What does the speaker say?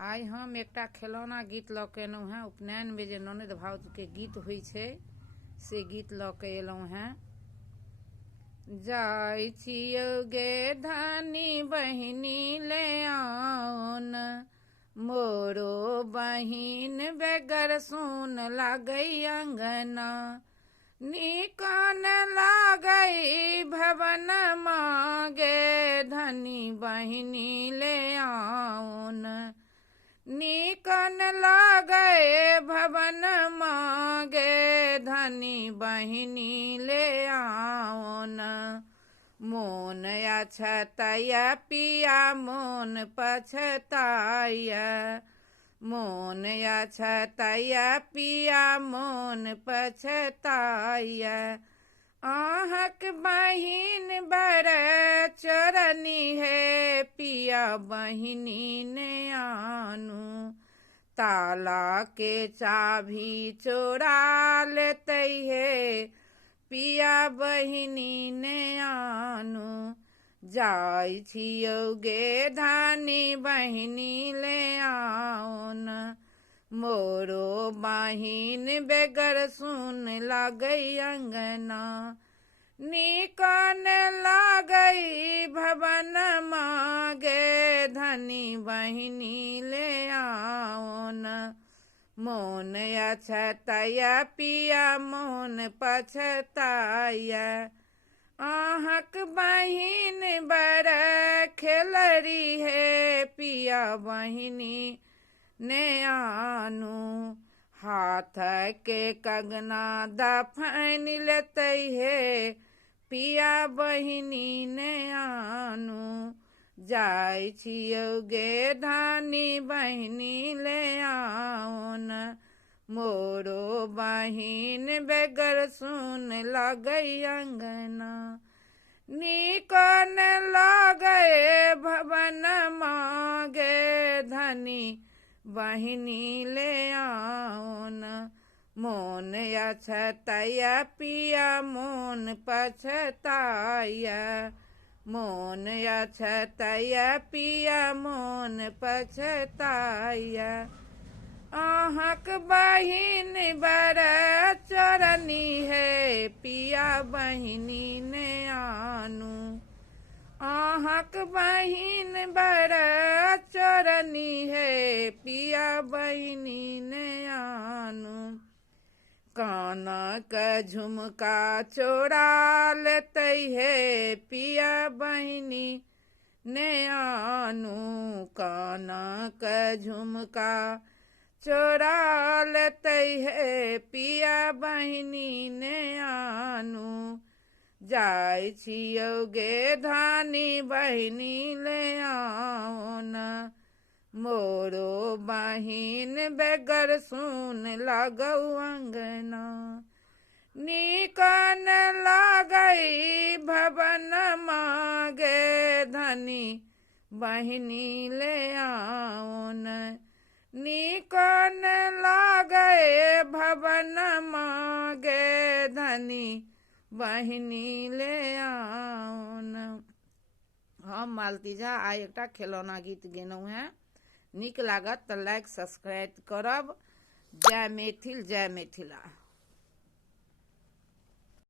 आई हम एकटा खिलौना गीत लऽ के एलहुँ हेँ। उपनयन में जे ननद भाउज के गीत होइ छै से गीत लऽ के एलहुँ हेँ। जाइ छियौ गे धनी बहिनी ले आउन, मोरो बहिन बेगर सुन लागै अंगना। निकन लागै भवन मागे धनी बहिनी ले आउन। निकन लागै भवन मागे धनी बहिनी ले आउन। मोन अछतैया पिया मोन पछताया, मोन अछतैया पिया मोन पछताया। आहक बहिन बड़ चोरनी है पिया बहिनी ने आनू। ताला के चाभी चोरा लेते है पिया बहिनी ने आनू। जाइ छियौ गे धानी बहिनी ले आउन, मोरो बहिन बेगर सुन लागै अंगना। निकन लागै भवन मागे धनी बहिनी ले आउन। मोन अछतैया पिया मोन पछताया। आहक बहिन बड़ खेलरी है पिया बहिनी ने आनू। हाथ के कंगना दफन लेते है पिया बहिनी ने आनू। जाइ छियौ गे धानी बहिनी ले आउन, मोरो बहिन बेगर सुन लागै अंगना। निकन लागै भवन मागे धनी बहिनी ले आउन। मोन अछतैया पिया मोन पछताया, मोन अछतैया पिया मोन पछताया। आहक बहिन बड़ चोरनी है पिया बहिनी ने आनू। आहक बहिन बड़ चोरनी है पिया बहिनी ने आनू। कानक झुमका चोरा लेते है पिया बहिनी ने आनू। कानक झुमका चोरा लेते है पिया बहिनी ने आनू। जाइ छियौ गे धानी बहिनी ले आउन, मोरो बहिन बेगर सुन लागौ अंगना। निकन लागै भवन मागे धनी बहिनी ले आउन। निकन लागै भवन मागे धनी बहिनी ले आउन। हम मालती झा आइ एकटा खिलौना गीत गेलहुँ हेँ। नीक लागत तऽ लाइक सब्सक्राइब करब। जय मैथिल जय मिथिला।